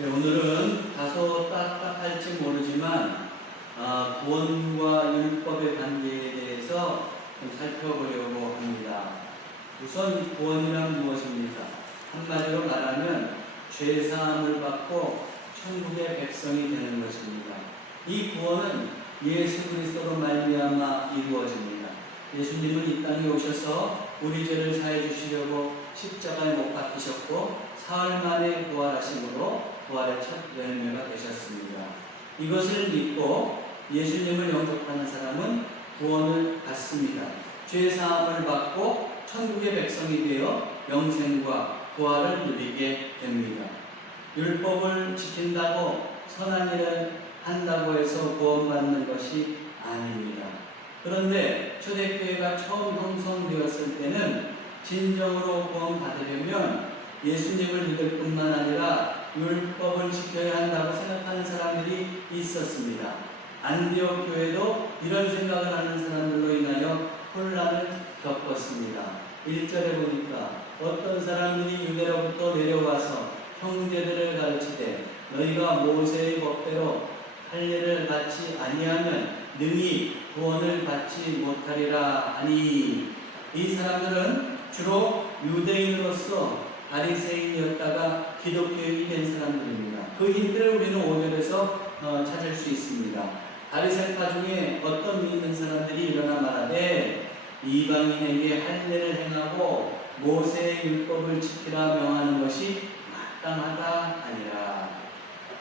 네, 오늘은 다소 딱딱할지 모르지만 구원과 율법의 관계에 대해서 좀 살펴보려고 합니다. 우선 구원이란 무엇입니까? 한마디로 말하면 죄사함을 받고 천국의 백성이 되는 것입니다. 이 구원은 예수 그리스도로 말미암아 이루어집니다. 예수님은 이 땅에 오셔서 우리 죄를 사해 주시려고 십자가에 못 박히셨고 사흘 만에 부활하심으로 부활의 첫 열매가 되셨습니다. 이것을 믿고 예수님을 영접하는 사람은 구원을 받습니다. 죄사함을 받고 천국의 백성이 되어 영생과 부활을 누리게 됩니다. 율법을 지킨다고 선한 일을 한다고 해서 구원받는 것이 아닙니다. 그런데 초대교회가 처음 형성되었을 때는 진정으로 구원받으려면 예수님을 믿을 뿐만 아니라 율법을 지켜야 한다고 생각하는 사람들이 있었습니다. 안디옥 교회도 이런 생각을 하는 사람들로 인하여 혼란을 겪었습니다. 1절에 보니까 어떤 사람들이 유대로부터 내려와서 형제들을 가르치되 너희가 모세의 법대로 할 일을 받지 아니하면 능히 구원을 받지 못하리라 하니, 이 사람들은 주로 유대인으로서 바리새인이었다가 기독교인이 된 사람들입니다. 그 힌트를 우리는 5절에서 찾을 수 있습니다. 바리새파 중에 어떤 믿는 사람들이 일어나 말하되 이방인에게 할례를 행하고 모세의 율법을 지키라 명하는 것이 마땅하다 하니라.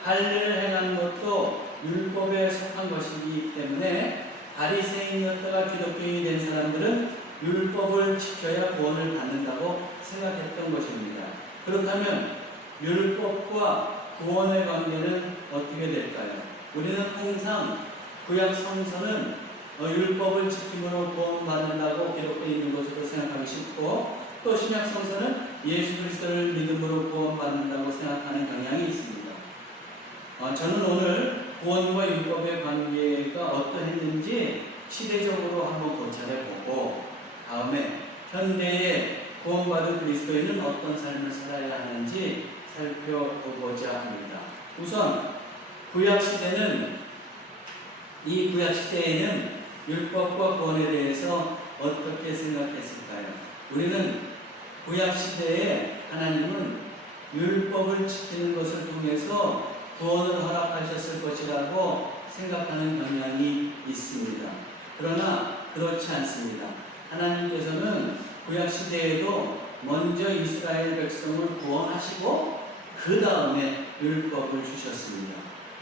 할례를 행하는 것도 율법에 속한 것이기 때문에 바리새인이었다가 기독교인이 된 사람들은 율법을 지켜야 구원을 받는다고 생각했던 것입니다. 그렇다면 율법과 구원의 관계는 어떻게 될까요? 우리는 항상 구약 성서는 율법을 지킴으로 구원받는다고 기록되어 있는 것으로 생각하기 쉽고, 또 신약 성서는 예수 그리스도를 믿음으로 구원받는다고 생각하는 경향이 있습니다. 저는 오늘 구원과 율법의 관계가 어떠했는지 시대적으로 한번 고찰해보고 다음에 현대의 구원받은 그리스도인은 어떤 삶을 살아야 하는지 살펴보고자 합니다. 우선 이 구약 시대에는 율법과 구원에 대해서 어떻게 생각했을까요? 우리는 구약 시대에 하나님은 율법을 지키는 것을 통해서 구원을 허락하셨을 것이라고 생각하는 경향이 있습니다. 그러나 그렇지 않습니다. 하나님께서는 구약 시대에도 먼저 이스라엘 백성을 구원하시고 그 다음에 율법을 주셨습니다.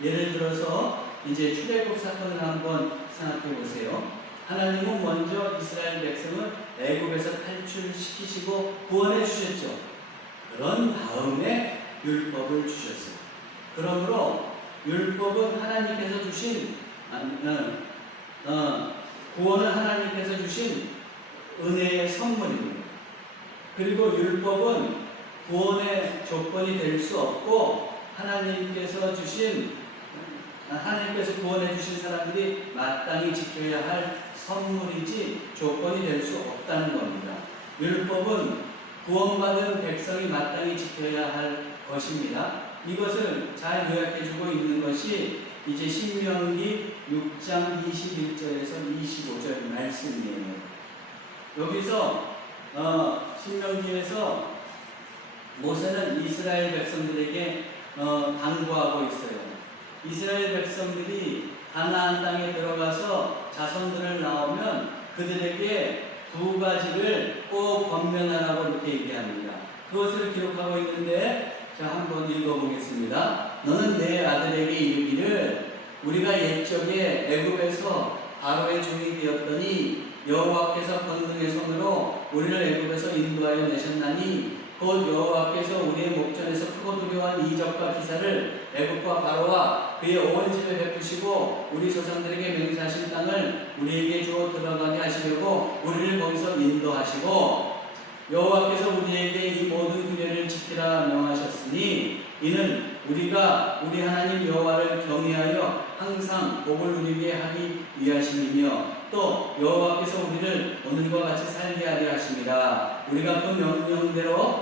예를 들어서 이제 출애굽 사건을 한번 생각해 보세요. 하나님은 먼저 이스라엘 백성을 애굽에서 탈출시키시고 구원해 주셨죠. 그런 다음에 율법을 주셨어요. 그러므로 율법은 하나님께서 주신 구원은 하나님께서 주신 은혜의 선물입니다. 그리고 율법은 구원의 조건이 될 수 없고 하나님께서 구원해 주신 사람들이 마땅히 지켜야 할 선물이지 조건이 될 수 없다는 겁니다. 율법은 구원받은 백성이 마땅히 지켜야 할 것입니다. 이것을 잘 요약해주고 있는 것이 이제 신명기 6장 21절에서 25절 말씀이에요. 여기서 신명기에서 모세는 이스라엘 백성들에게 당부하고 있어요. 이스라엘 백성들이 가나안 땅에 들어가서 자손들을 낳으면 그들에게 두 가지를 꼭 권면하라고 이렇게 얘기합니다. 그것을 기록하고 있는데 자, 한번 읽어보겠습니다. 너는 내 아들에게 이르기를 우리가 옛적에 애굽에서 바로의 종이 되었더니 여호와께서 권능의 손으로 우리를 애굽에서 인도하여 내셨나니 곧 여호와께서 우리의 목전에서 크고 두려워한 이적과 기사를 애굽과 바로와 그의 온 집에 베푸시고 우리 조상들에게 맹세하신 땅을 우리에게 주어 들어가게 하시려고 우리를 거기서 인도하시고 여호와께서 우리에게 이 모든 규례를 지키라 명하셨으니 이는 우리가 우리 하나님 여호와를 경외하여 항상 복을 누리게 하기 위하심이며 또 여호와께서 우리를 오늘과 같이 살게 하려 하심이라. 우리가 그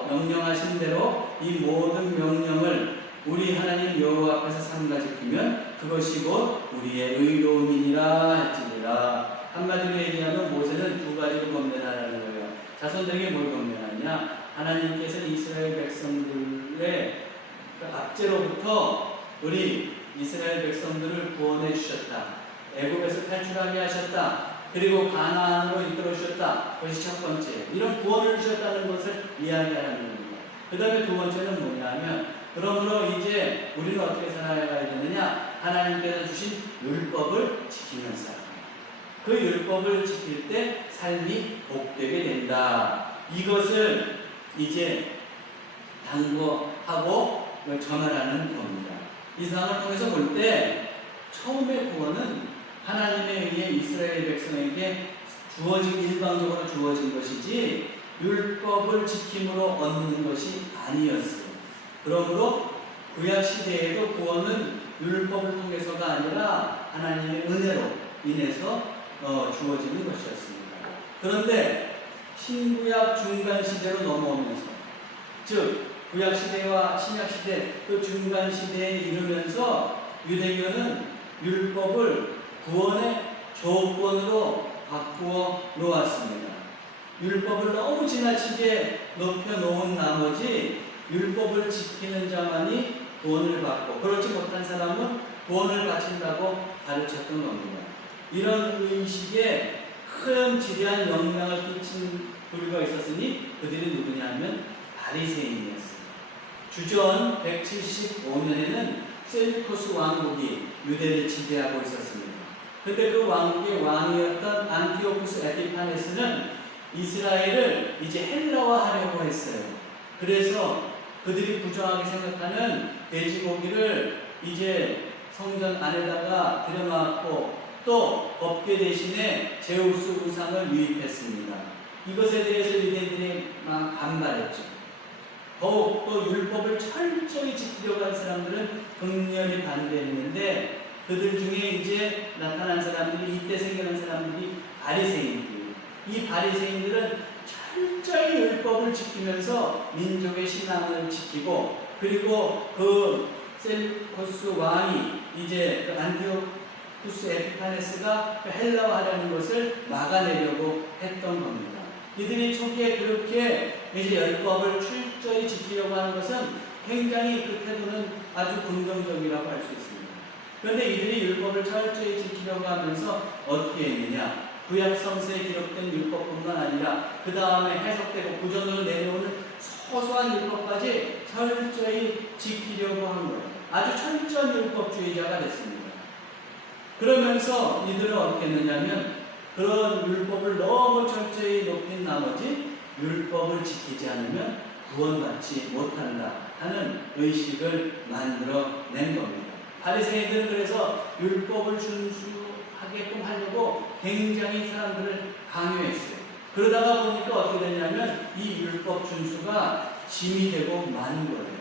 명령하신 대로 이 모든 명령을 우리 하나님 여호와 앞에서 삼가 지키면 그것이 곧 우리의 의로움이니라 할지니라. 한마디로 얘기하면 모세는 두 가지로 권면하라는 거예요. 자손들에게 뭘 권면하느냐? 하나님께서 이스라엘 백성들의 압제로부터 우리 이스라엘 백성들을 구원해 주셨다. 애굽에서 탈출하게 하셨다. 그리고 가나안으로 이끌어 주셨다. 그것이 첫 번째. 이런 구원을 주셨다는 것을 이야기하는 겁니다. 그 다음에 두 번째는 뭐냐면, 그러므로 이제 우리는 어떻게 살아가야 되느냐? 하나님께서 주신 율법을 지키면서 그 율법을 지킬 때 삶이 복되게 된다. 이것을 이제 당부하고 전하라는 겁니다. 이 상황을 통해서 볼 때 처음의 구원은 하나님에 의해 이스라엘 백성에게 일방적으로 주어진 것이지 율법을 지킴으로 얻는 것이 아니었어요. 그러므로 구약 시대에도 구원은 율법을 통해서가 아니라 하나님의 은혜로 인해서 주어지는 것이었습니다. 그런데 신구약 중간 시대로 넘어오면서, 즉 구약 시대와 신약 시대 그 중간 시대에 이르면서 유대교는 율법을 구원의 조건으로 바꾸어 놓았습니다. 율법을 너무 지나치게 높여 놓은 나머지 율법을 지키는 자만이 구원을 받고 그렇지 못한 사람은 구원을 바친다고 가르쳤던 겁니다. 이런 의식에 큰 지대한 영향을 끼친 부류가 있었으니 그들이 누구냐 하면 바리새인이었습니다. 주전 175년에는 셀루쿠스 왕국이 유대를 지배하고 있었습니다. 그때 그 왕국의 왕이었던 안티오쿠스 에피파네스는 이스라엘을 이제 헬라화하려고 했어요. 그래서 그들이 부정하게 생각하는 돼지고기를 이제 성전 안에다가 들여놓았고 또 법궤 대신에 제우스 우상을 유입했습니다. 이것에 대해서 유대인들이 막 반발했죠. 더욱 또 율법을 철저히 지키려고 한 사람들은 극렬히 반대했는데 그들 중에 이제 나타난 사람들이, 이때 생겨난 사람들이 바리새인들이에요. 이 바리새인들은 철저히 율법을 지키면서 민족의 신앙을 지키고, 그리고 그 셀루쿠스 왕이 이제 그 안티오쿠스 에피파네스가 헬라화하려는 것을 막아내려고 했던 겁니다. 이들이 초기에 그렇게 이제 율법을 철저히 지키려고 하는 것은 굉장히 그 태도는 아주 긍정적이라고 할 수 있습니다. 그런데 이들이 율법을 철저히 지키려고 하면서 어떻게 했느냐? 구약 성서에 기록된 율법뿐만 아니라 그 다음에 해석되고 구전으로 내려오는 소소한 율법까지 철저히 지키려고 한 거예요. 아주 철저한 율법주의자가 됐습니다. 그러면서 이들은 어떻게 했느냐면 그런 율법을 너무 철저히 높인 나머지 율법을 지키지 않으면 구원받지 못한다 하는 의식을 만들어낸 겁니다. 바리새인들은 그래서 율법을 준수하게끔 하려고 굉장히 사람들을 강요했어요. 그러다가 보니까 어떻게 되냐면 이 율법 준수가 짐이 되고 많은 거예요.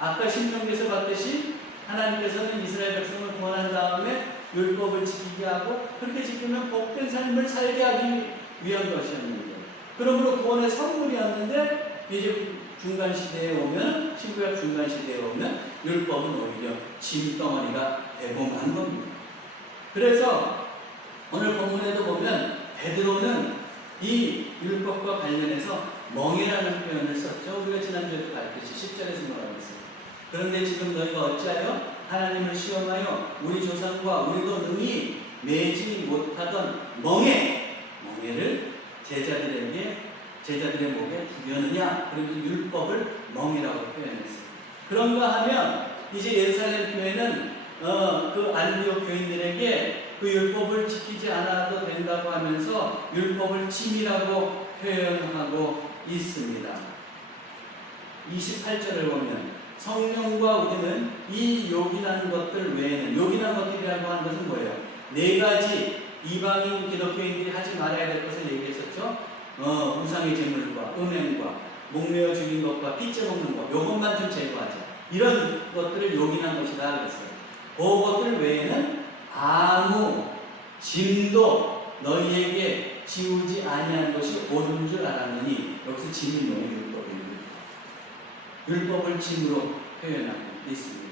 아까 신명기에서 봤듯이 하나님께서는 이스라엘 백성을 구원한 다음에 율법을 지키게 하고 그렇게 지키면 복된 삶을 살게 하기 위한 것이었는데, 그러므로 구원의 선물이었는데 이제 중간 시대에 오면, 신구약 중간 시대에 오면 율법은 오히려 짐덩어리가 되고 만 겁니다. 그래서 오늘 본문에도 보면 베드로는 이 율법과 관련해서 멍에라는 표현을 썼죠. 우리가 지난주에도 봤듯이 10절에서 뭐라고 했어요? 그런데 지금 너희가 어찌하여 하나님을 시험하여 우리 조상과 우리도 능히 매지 못하던 멍에를 제자들의 목에 두려느냐? 그래서 율법을 멍이라고 표현했어요. 그런가 하면 이제 예루살렘 교회는 그 안디옥 교인들에게 그 율법을 지키지 않아도 된다고 하면서 율법을 짐이라고 표현하고 있습니다. 28절을 보면 성령과 우리는 이 요긴한 것들 외에는, 요긴한 것들이라고 하는 것은 뭐예요? 네 가지 이방인 기독교인들이 하지 말아야 될 것을 얘기했었죠. 우상의 제물과 음행과 목매어 죽인 것과 핏째 먹는 것, 요것만 좀 제거하자. 이런 것들을 요긴한 것이다 그랬어요. 그것들 외에는 아무 짐도 너희에게 지우지 아니한 것이 옳은 줄 알았느니, 여기서 짐이 뭐예요? 율법을 짐으로 표현하고 있습니다.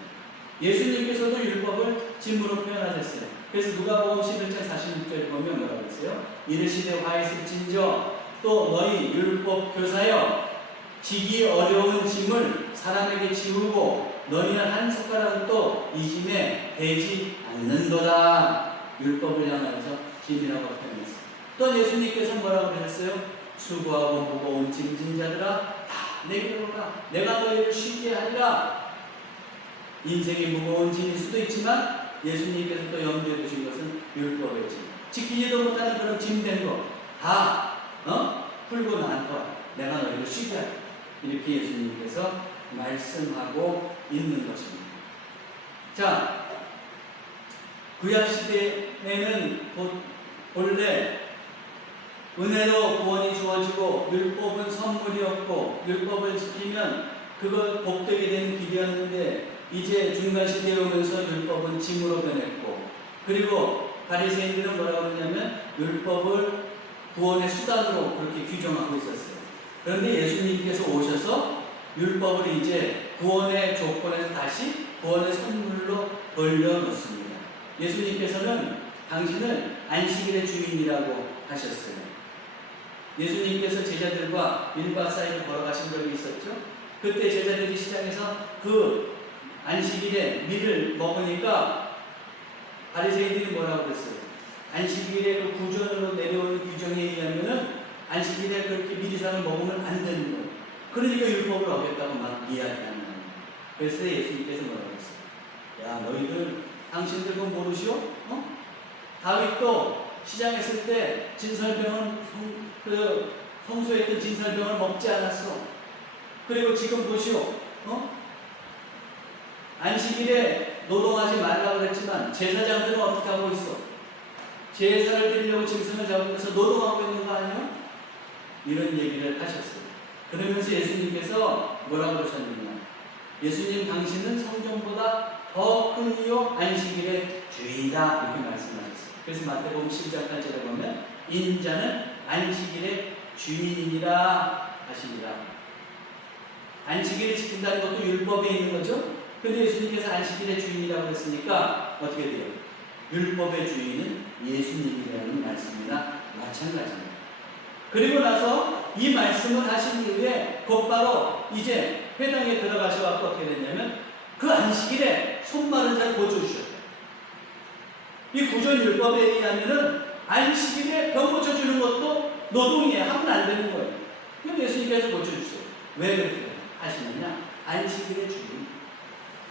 예수님께서도 율법을 짐으로 표현하셨어요. 그래서 누가복음 11장 46절에 보면 뭐라고 했어요? 이르시되 화 있을진저 또 너희 율법 교사여 지기 어려운 짐을 사람에게 지우고 너희는 한 숟가락도 이 짐에 대지 않는도다. 율법을 향해서 짐이라고 표현했어요. 또 예수님께서 뭐라고 하셨어요? 수고하고 무거운 짐진 자들아 다 내게로 오라. 내가 너희를 쉽게 하리라. 인생이 무거운 짐일 수도 있지만 예수님께서 또 염두에 두신 것은 율법의 짐. 지키지도 못하는 그런 짐된 거 다 풀고 난 거야. 내가 너희를 쉽게 하리라. 이렇게 예수님께서 말씀하고 있는 것입니다. 자, 구약시대에는 본래 은혜로 구원이 주어지고 율법은 선물이었고 율법을 지키면 그걸 복되게 되는 길이었는데 이제 중간시대에 오면서 율법은 짐으로 변했고 그리고 바리새인들은 뭐라고 하냐면 율법을 구원의 수단으로 그렇게 규정하고 있었어요. 그런데 예수님께서 오셔서 율법을 이제 구원의 조건에서 다시 구원의 선물로 돌려놓습니다. 예수님께서는 당신은 안식일의 주인이라고 하셨어요. 예수님께서 제자들과 1박 4일 걸어가신 적이 있었죠. 그때 제자들이 시장에서 그 안식일에 밀을 먹으니까 바리새인들이 뭐라고 그랬어요? 안식일에 그 구전으로 내려오는 규정에 의하면은 안식일에 그렇게 밀 이상을 먹으면 안 되는 거예요. 그러니까 율법을 어겼다고 막 이야기하는 거예요. 그래서 예수님께서 뭐라고 했어요? 야, 너희들 당신들 그건 모르시오? 다윗도 시장에 있을 때 진설병은 성소했던 진설병을 먹지 않았어. 그리고 지금 보시오. 안식일에 노동하지 말라고 그랬지만 제사장들은 어떻게 하고 있어? 제사를 드리려고 짐승을 잡으면서 노동하고 있는 거 아니에요? 이런 얘기를 하셨어요. 그러면서 예수님께서 뭐라고 그러셨느냐? 예수님 당신은 성전보다 더 큰 이요 안식일의 주인이다 이렇게 말씀하셨어요. 그래서 마태복음 10장 8절에 보면 인자는 안식일의 주인이니라 하십니다. 안식일을 지킨다는 것도 율법에 있는 거죠. 근데 예수님께서 안식일의 주인이라고 했으니까 어떻게 돼요? 율법의 주인은 예수님이라는 말씀이나 마찬가지입니다. 그리고 나서 이 말씀을 하신 이후에 곧바로 이제 회당에 들어가셔서 어떻게 됐냐면 그 안식일에 손 마른 자를 고쳐주셨어요. 이 구전율법에 의하면은 안식일에 병 고쳐주는 것도 노동이에요. 하면 안 되는 거예요. 근데 예수님께서 고쳐주세요. 왜 그렇게 하시느냐? 안식일의 주인.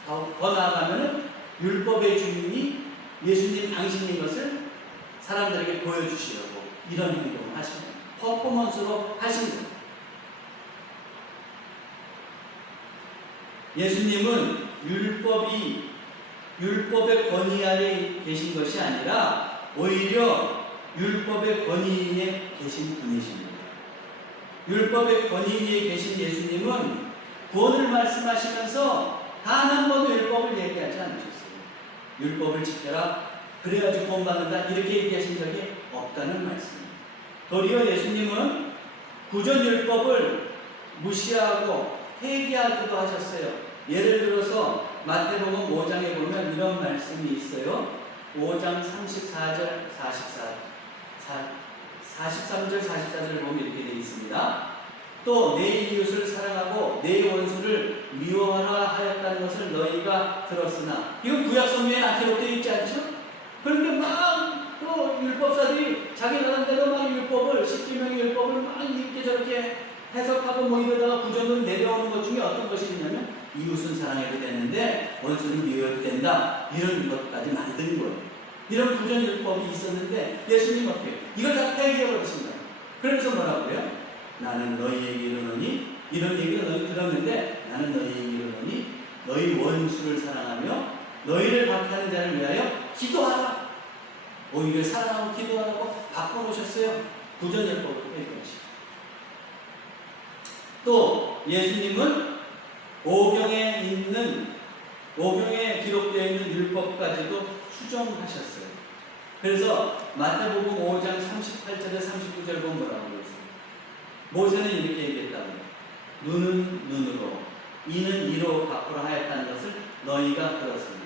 더 나아가면은 율법의 주인이 예수님 당신인 것을 사람들에게 보여주시려고 이런 행동을 하신 거예요. 퍼포먼스로 하신 거예요. 예수님은 율법의 권위 아래 계신 것이 아니라 오히려 율법의 권위에 계신 분이십니다. 율법의 권위에 계신 예수님은 구원을 말씀하시면서 단 한 번도 율법을 얘기하지 않으셨어요. 율법을 지켜라. 그래야지 구원받는다. 이렇게 얘기하신 적이 없다는 말씀입니다. 도리어 예수님은 구전율법을 무시하고 폐기하기도 하셨어요. 예를 들어서 마태복음 5장에 보면 이런 말씀이 있어요. 5장 34절 43절 44절을 보면 이렇게 되어 있습니다. 또 내 이웃을 사랑하고 내 원수를 미워하라 하였다는 것을 너희가 들었으나 이건 구약성경에 안 기록되어 있지 않죠? 그런데 막 또 율법사들이 자기 나름대로 막 율법을 10계명의 율법을 막 이렇게 저렇게 해석하고 뭐 이러다가 구전으로 내려오는 것 중에 어떤 것이 있냐면 이웃은 사랑해도 되는데 원수는 미워해도 된다. 이런 것까지 만든 거예요. 이런 구전율법이 있었는데 예수님 어떻게 이걸 다 폐기해버리신다. 그러면서 뭐라고 해요? 나는 너희에게 이르노니 이런 얘기를 너희 들었는데 나는 너희에게 이르노니 너희 원수를 사랑하며 너희를 박해하는 자를 위하여 기도하라. 오히려 사랑하고 기도하라고 바꿔놓으셨어요. 구전율법을 폐기하시고. 또 예수님은 오경에 기록되어 있는 율법까지도 수정하셨어요. 그래서 마태복음 5장 38절에 39절 보면 뭐라고 그랬어요? 모세는 이렇게 얘기했다고요. 눈은 눈으로, 이는 이로 갚으라 하였다는 것을 너희가 들었습니다.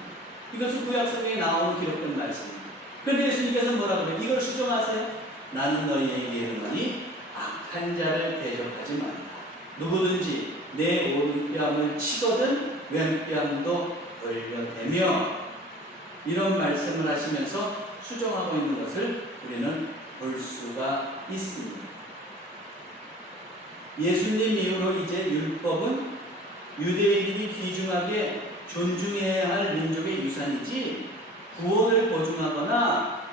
이것은 구약성경에 나오는 기록된 말씀입니다. 그런데 예수님께서 뭐라 그래요? 이걸 수정하세요. 나는 너희에게 이르노니 악한 자를 대적하지 말라. 누구든지 내 오른뺨을 치거든 왼뺨도 벌려대며, 이런 말씀을 하시면서 수정하고 있는 것을 우리는 볼 수가 있습니다. 예수님 이후로 이제 율법은 유대인들이 귀중하게 존중해야 할 민족의 유산이지 구원을 보증하거나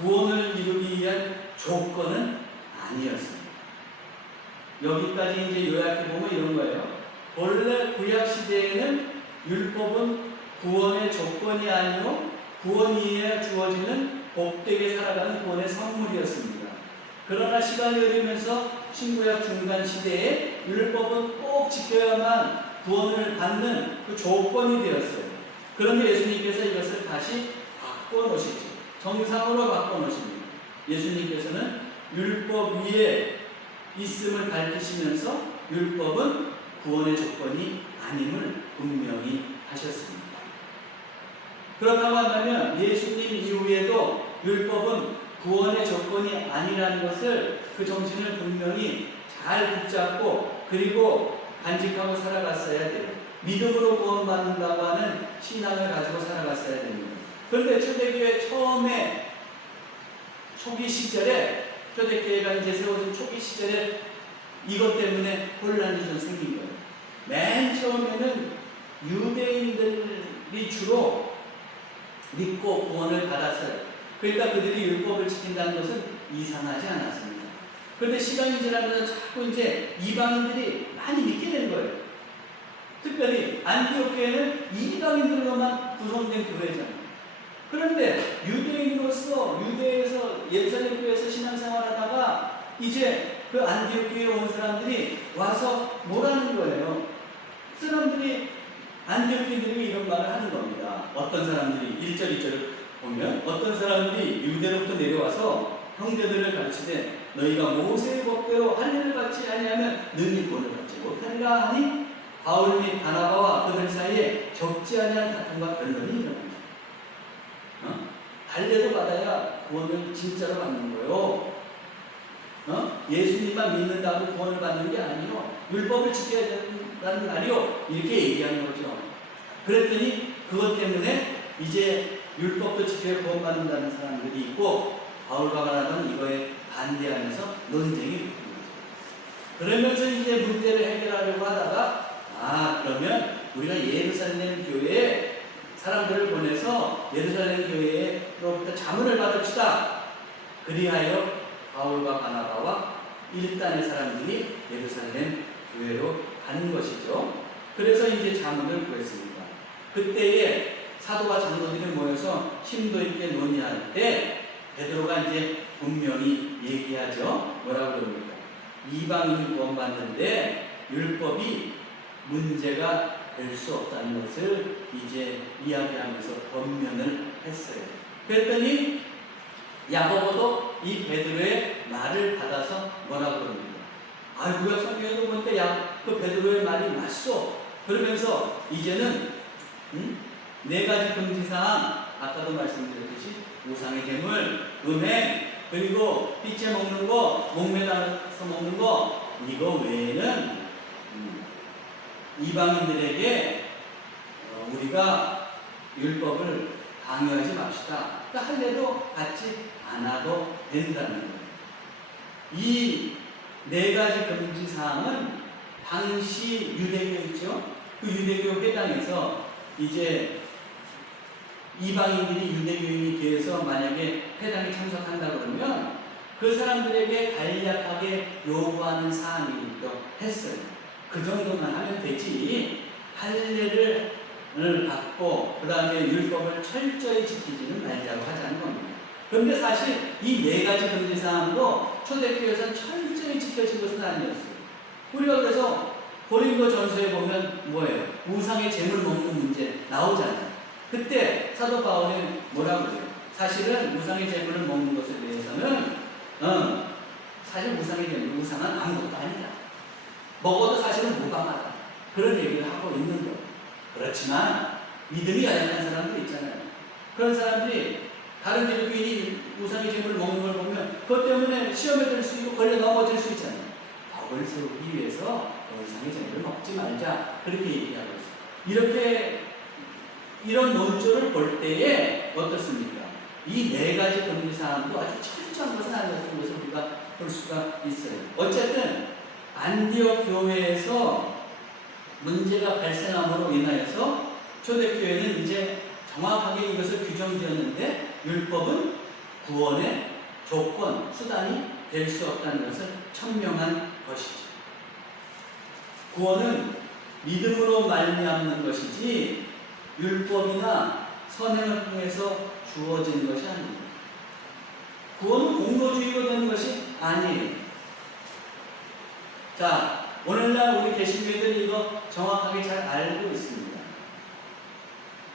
구원을 이루기 위한 조건은 아니었습니다. 여기까지 이제 요약해보면 이런 거예요. 원래 구약시대에는 율법은 구원의 조건이 아니요 구원 이후에 주어지는 복되게 살아가는 구원의 선물이었습니다. 그러나 시간이 흐르면서 신구약 중간 시대에 율법은 꼭 지켜야만 구원을 받는 그 조건이 되었어요. 그런데 예수님께서 이것을 다시 바꿔놓으시죠. 정상으로 바꿔놓으십니다. 예수님께서는 율법 위에 있음을 밝히시면서 율법은 구원의 조건이 아님을 분명히 하셨습니다. 그렇다고 한다면 예수님 이후에도 율법은 구원의 조건이 아니라는 것을, 그 정신을 분명히 잘 붙잡고 그리고 간직하고 살아갔어야 돼요. 믿음으로 구원받는다고 하는 신앙을 가지고 살아갔어야 됩니다. 그런데 초대교회 처음에 초기 시절에, 초대교회가 이제 세워진 초기 시절에 이것 때문에 혼란이 좀 생긴 거예요. 맨 처음에는 유대인들이 주로 믿고 구원을 받았어요. 그러니까 그들이 율법을 지킨다는 것은 이상하지 않았습니다. 그런데 시간이 지나면서 자꾸 이제 이방인들이 많이 믿게 된 거예요. 특별히 안디옥교회는 이방인들로만 구성된 교회잖아요. 그런데 유대인으로서 유대에서 예루살렘 교회에서 신앙생활하다가 이제 그 안디옥교회에 온 사람들이 와서 뭐라는 거예요? 사람들이 안디옥교인들이 이런 말을 하는 겁니다. 어떤 사람들이 1절 2절을 보면 어떤 사람들이 유대로부터 내려와서 형제들을 가르치되 너희가 모세의 법대로 할 일을 받지 아니하면 능히 구원을 받지 못하리라 하니 바울 및 바나바와 그들 사이에 적지 아니한 다툼과 변론이 일어납니다. 할례도 받아야 구원을 진짜로 받는 거예요. 예수님만 믿는다고 구원을 받는 게 아니요, 율법을 지켜야 된다는 말이요, 이렇게 얘기하는 거죠. 그랬더니 그것 때문에 이제 율법도 지켜야 구원받는다는 사람들이 있고 바울과 바나바는 이거에 반대하면서 논쟁이 붙은 거죠. 그러면서 이제 문제를 해결하려고 하다가 그러면 우리가 예루살렘 교회에 사람들을 보내서 예루살렘 교회로부터 자문을 받읍시다. 그리하여 바울과 바나바와 일단의 사람들이 예루살렘 교회로 가는 것이죠. 그래서 이제 자문을 구했습니다. 그때에 사도와 장로들이 모여서 심도 있게 논의할 때 베드로가 이제 분명히 얘기하죠. 뭐라고 그럽니까? 이방인이 구원받는데 율법이 문제가 될 수 없다는 것을 이제 이야기하면서 권면을 했어요. 그랬더니 야고보도 이 베드로의 말을 받아서 뭐라고 그럽니까? 구약 성경에도 보니까 그 베드로의 말이 맞소. 그러면서 이제는 4가지 금지사항, 아까도 말씀드렸듯이 우상의 제물, 음행, 그리고 피채 먹는 거, 목매달아서 먹는 거, 이거 외에는 이방인들에게 우리가 율법을 강요하지 맙시다. 그러니까 할례도 받지 않아도 된다는 거예요. 이 4가지 금지사항은 당시 유대교 있죠? 그 유대교 회당에서 이제 이방인들이 유대교인이 돼서 만약에 회당에 참석한다 그러면 그 사람들에게 간략하게 요구하는 사항이기도 했어요. 그 정도만 하면 되지 할례를 받고 그 다음에 율법을 철저히 지키지는 말자고 하자는 겁니다. 그런데 사실 이 4가지 금지사항도 초대교회에서 철저히 지켜진 것은 아니었어요. 우리가 그래서 고린도 전서에 보면 뭐예요? 우상의 제물 먹는 문제 나오잖아요. 그때 사도 바울이 뭐라고 그래요? 사실은 우상의 제물을 먹는 것에 대해서는 사실 우상의 제물, 우상은 아무것도 아니다. 먹어도 사실은 무방하다. 그런 얘기를 하고 있는 거예요. 그렇지만 믿음이 연약한 사람들 있잖아요. 그런 사람들이 다른 기독교인이 우상의 제물을 먹는 걸 보면 그것 때문에 시험에 들 수 있고 걸려 넘어질 수 있잖아요. 덕을 세우기 위해서 우상의 제물을 먹지 말자, 그렇게 얘기하고 있어요. 이런 논조를 볼 때에 어떻습니까? 이 네 가지 금기사항도 아주 철저한 것은 아니었던 것을 우리가 볼 수가 있어요. 어쨌든 안디옥 교회에서 문제가 발생함으로 인하여서 초대교회는 이제 정확하게 이것을 규정지었는데, 율법은 구원의 조건, 수단이 될 수 없다는 것을 천명한 것이죠. 구원은 믿음으로 말미암는 것이지 율법이나 선행을 통해서 주어지는 것이 아닙니다. 구원은 공로주의로 되는 것이 아니에요. 자, 오늘날 우리 개신교회들이 이거 정확하게 잘 알고 있습니다.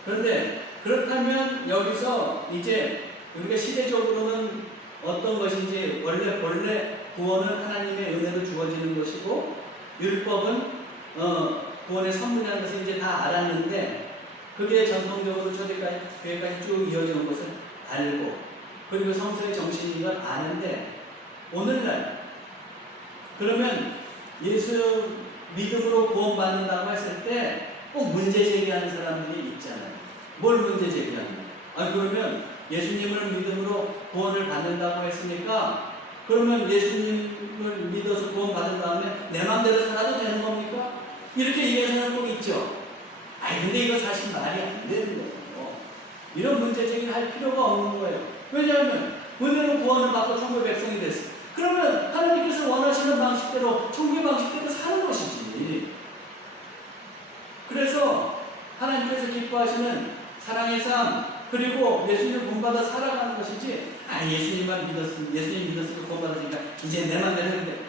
그런데 그렇다면 여기서 이제 우리가 시대적으로는 어떤 것인지, 본래 구원은 하나님의 은혜로 주어지는 것이고 율법은 구원의 선물이라는 것을 이제 다 알았는데, 그게 전통적으로 초대교회까지 쭉 이어진 것을 알고, 그리고 성서의 정신인 걸 아는데, 오늘날 그러면 예수 믿음으로 구원받는다고 했을 때 꼭 문제 제기하는 사람들이 있잖아요. 뭘 문제 제기하냐? 그러면 예수님을 믿음으로 구원을 받는다고 했으니까, 그러면 예수님을 믿어서 구원받은 다음에 내 마음대로 살아도 되는 겁니까? 이렇게 이해하는 사람 꼭 있죠. 근데 이거 사실 말이 안 되는 거예요. 이런 문제 제기를 할 필요가 없는 거예요. 왜냐하면 은혜로 구원을 받고 천국의 백성이 됐어요. 그러면 하나님께서 원하시는 방식대로, 천국의 방식대로 사는 것이지. 그래서 하나님께서 기뻐하시는 사랑의 삶, 그리고 예수님을 본받아 살아가는 것이지, 예수님 믿었으니까 구원받았으니까 이제 내 맘대로 해도 돼,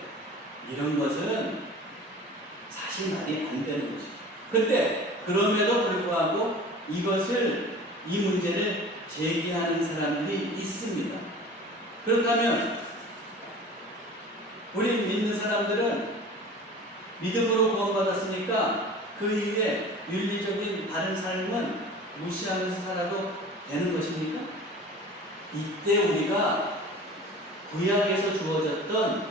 이런 것은 사실 말이 안 되는 것이죠. 근데 그럼에도 불구하고 이 문제를 제기하는 사람들이 있습니다. 그렇다면 우리 믿는 사람들은 믿음으로 구원받았으니까 그 이후에 윤리적인 바른 삶은 무시하면서 살아도 되는 것입니까? 이때 우리가 구약에서 주어졌던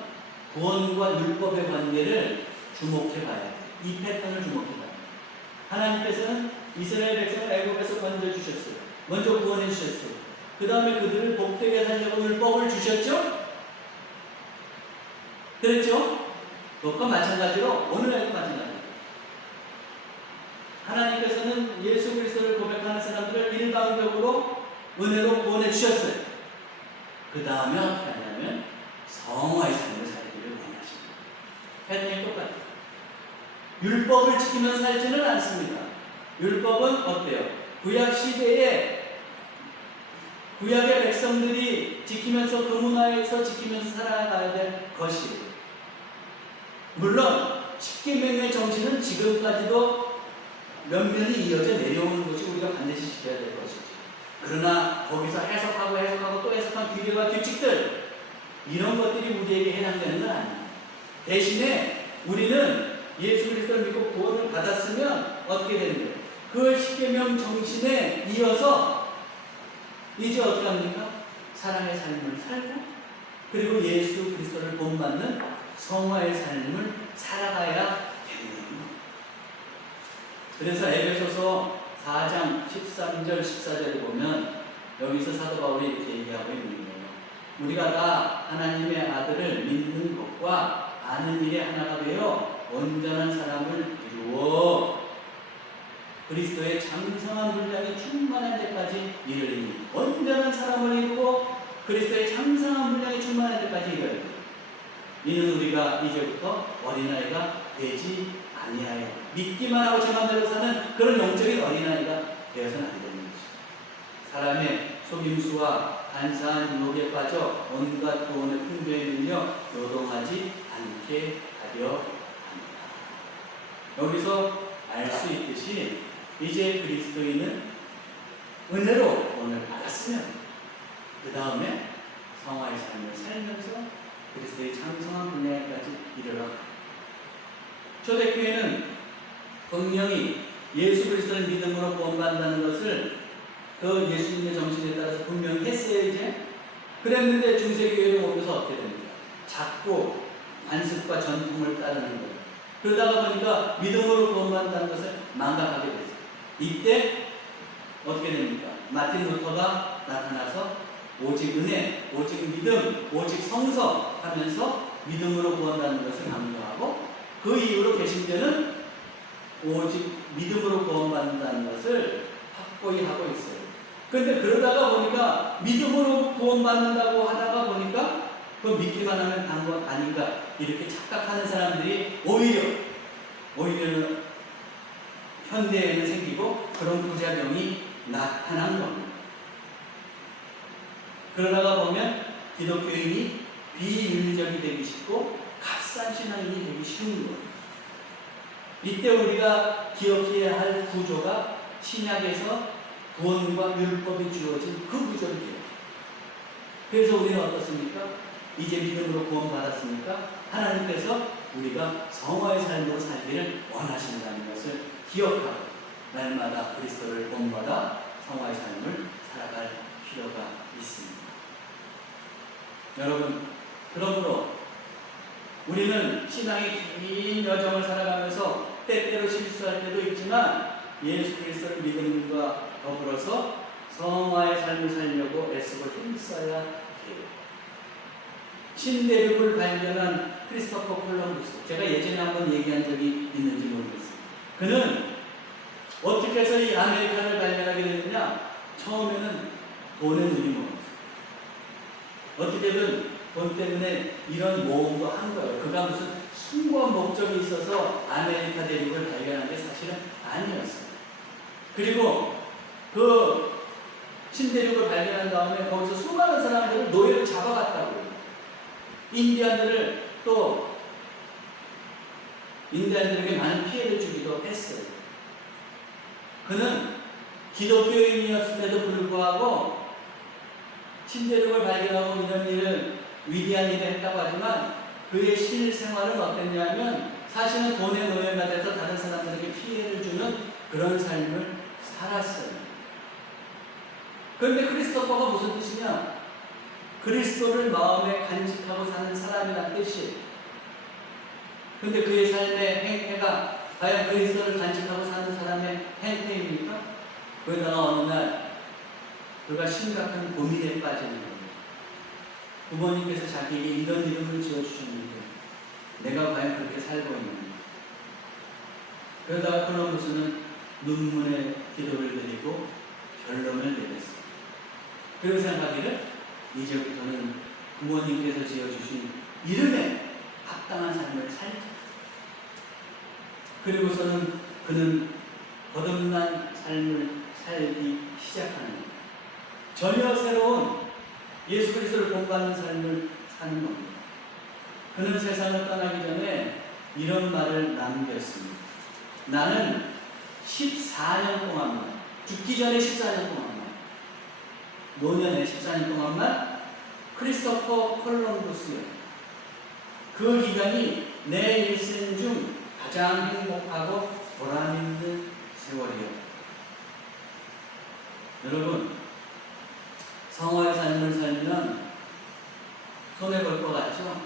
구원과 율법의 관계를 주목해 봐야 돼요. 이 패턴을 주목해 봐야 돼요. 하나님께서는 이스라엘 백성을 애굽에서 건져주셨어요. 먼저 구원해 주셨어요. 그 다음에 그들을 복되게 살려고 율법을 주셨죠? 그랬죠? 그것과 마찬가지로 오늘날도 마찬가지입니다. 하나님께서는 예수 그리스도를 고백하는 사람들을 일방적으로 은혜로 구원해 주셨어요. 그 다음에 어떻게 하냐면 성화의 삶을 살기를 원하십니다. 패턴이 똑같아요. 율법을 지키면서 살지는 않습니다. 율법은 어때요? 구약 시대에 구약의 백성들이 지키면서, 그 문화에서 지키면서 살아가야 될 것이에요. 물론 십계명의 정신은 지금까지도 면면이 이어져 내려오는 것이 우리가 반드시 지켜야 될 것이죠. 그러나 거기서 해석하고 또 해석한 규례와 규칙들, 이런 것들이 우리에게 해당되는 건 아니에요. 대신에 우리는 예수 그리스도를 믿고 구원을 받았으면 어떻게 되는 거예요? 그 십계명 정신에 이어서 이제 어떻게 합니까? 사랑의 삶을 살고, 그리고 예수 그리스도를 본받는 성화의 삶을 살아가야 되는 겁니다. 그래서 에베소서 4장 13절 14절에 보면 여기서 사도 바울이 이렇게 얘기하고 있는 거예요. 우리가 다 하나님의 아들을 믿는 것과 아는 일에 하나가 되어 온전한 사람을 이루어 그리스도의 장성한 분량이 충만한 데까지 이르리니, 온전한 사람을 이루고 그리스도의 장성한 분량이 충만한 데까지 이르리니, 이는 우리가 이제부터 어린아이가 되지 아니하여 믿기만 하고 제 맘대로 사는 그런 영적인 어린아이가 되어서는 안 되는 것이죠. 사람의 속임수와 간사한 유혹에 빠져 온갖 교훈의 풍조에 밀려 요동하지 않게 하려 합니다. 여기서 알 수 있듯이 이제 그리스도인은 은혜로 구원을 받았으면 그 다음에 성화의 삶을 살면서 그리스도의 장성한 분야까지 이르러 갑니다. 초대교회는 분명히 예수 그리스도를 믿음으로 구원받는다는 것을 그 예수님의 정신에 따라서 분명히 했어요. 이제 그랬는데 중세교회로 오면서 어떻게 됩니까? 자꾸 관습과 전통을 따르는 거예요. 그러다가 보니까 믿음으로 구원받는다는 것을 망각하게 됐어요. 이때 어떻게 됩니까? 마틴 루터가 나타나서 오직 은혜, 오직 믿음, 오직 성서 하면서 믿음으로 구원받는 것을 강조하고, 그 이후로 개신교는 오직 믿음으로 구원받는다는 것을 확고히 하고 있어요. 그런데 그러다가 보니까 믿음으로 구원받는다고 하다가 보니까 그 믿기만 하면 단 것 아닌가 이렇게 착각하는 사람들이 오히려 현대에는 생기고 그런 부작용이 나타난 겁니다. 그러다가 보면 기독교인이 비윤리적이 되기 쉽고 값싼 신앙인이 되기 쉬운 거예요. 이때 우리가 기억해야 할 구조가 신약에서 구원과 율법이 주어진 그 구조를 기억해요. 그래서 우리는 어떻습니까? 이제 믿음으로 구원받았으니까 하나님께서 우리가 성화의 삶으로 살기를 원하신다는 것을 기억하고 날마다 그리스도를 본받아 성화의 삶을 살아갈 필요가 있습니다. 여러분, 그러므로 우리는 신앙의 긴 여정을 살아가면서 때때로 실수할 때도 있지만 예수 그리스도를 믿음과 더불어서 성화의 삶을 살려고 애쓰고 힘써야 해요. 신대륙을 발견한 크리스토퍼 콜럼부스, 제가 예전에 한번 얘기한 적이 있는지 모르겠어요. 그는 어떻게 해서 이 아메리카를 발견하게 됐느냐? 처음에는 돈에 눈이 멀었어요. 어떻게든 돈 때문에 이런 모험도 한 거예요. 그가 무슨 숭고한 목적이 있어서 아메리카 대륙을 발견한 게 사실은 아니었어요. 그리고 그 신대륙을 발견한 다음에 거기서 수많은 사람들을 노예로 잡아갔다고요. 인디안들에게 많은 피해를 주기도 했어요. 그는 기독교인이었음에도 불구하고 신대륙을 발견하고 이런 일을 위대한 일을 했다고 하지만 그의 실생활은 어땠냐면 사실은 돈의 노예가 돼서 다른 사람들에게 피해를 주는 그런 삶을 살았어요. 그런데 크리스토퍼가 무슨 뜻이냐? 그리스도를 마음에 간직하고 사는 사람이란 뜻이에요. 그런데 그의 삶의 행태가 과연 그리스도를 간직하고 사는 사람의 행태입니까? 그러다가 어느 날 그가 심각한 고민에 빠지는 거예요. 부모님께서 자기에게 이런 이름을 지어주셨는데 내가 과연 그렇게 살고 있는가? 그러다가 콜럼부스는 눈물의 기도를 드리고 결론을 내렸어요. 그리고 생각하기를 이제부터는 부모님께서 지어주신 이름에 합당한 삶을 살자. 그리고서는 그는 거듭난 삶을 살기 시작하는 거예요. 전혀 새로운 예수 그리스도를 본받는 삶을 사는 겁니다. 그는 세상을 떠나기 전에 이런 말을 남겼습니다. 나는 14년 동안만, 죽기 전에 14년 동안만, 노년에 14년 동안만 크리스토퍼 콜럼부스요. 그 기간이 내 일생 중 가장 행복하고 보람 있는 세월이요. 여러분, 성화의 삶을 살면 손해볼 것 같죠?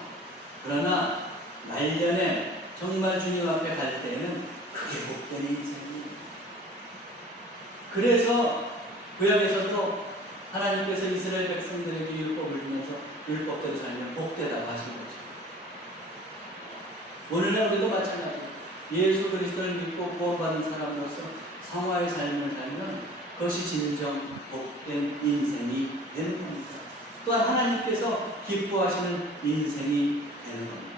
그러나 말년에 정말 주님 앞에 갈 때는 그게 복된 인생입니다. 그래서 구약에서도 하나님께서 이스라엘 백성들에게 율법을 주면서 율법대로 살면 복되다고 하신 거죠. 오늘날 우리도 마찬가지예요. 예수 그리스도를 믿고 구원받은 사람으로서 성화의 삶을 살면 그것이 진정 복된 인생이 되는 겁니다. 또한 하나님께서 기뻐하시는 인생이 되는 겁니다.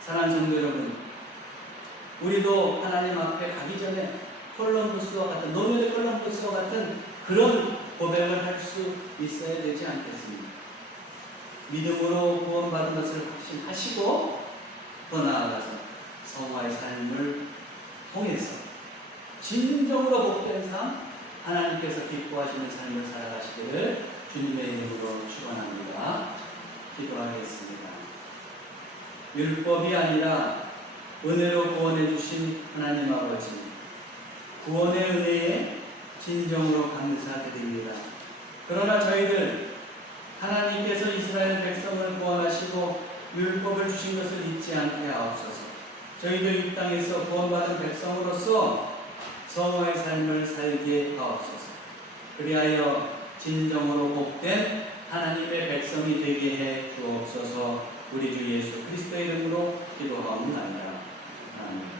사랑하는 성도 여러분, 우리도 하나님 앞에 가기 전에 콜럼부스와 같은, 노년의 콜럼부스와 같은 그런 고백을 할 수 있어야 되지 않겠습니까? 믿음으로 구원받은 것을 확신하시고 더 나아가서 성화의 삶을 통해서 진정으로 복된 삶, 하나님께서 기뻐하시는 삶을 살아가시기를 주님의 이름으로 축원합니다. 기도하겠습니다. 율법이 아니라 은혜로 구원해 주신 하나님 아버지, 구원의 은혜에 진정으로 감사드립니다. 그러나 저희들 하나님께서 이스라엘 백성을 구원하시고 율법을 주신 것을 잊지 않게 하옵소서. 저희들 이 땅에서 구원받은 백성으로서 성화의 삶을 살게 하옵소서. 그리하여 진정으로 복된 하나님의 백성이 되게 해 주옵소서. 우리 주 예수 그리스도의 이름으로 기도하옵나이다. 아멘.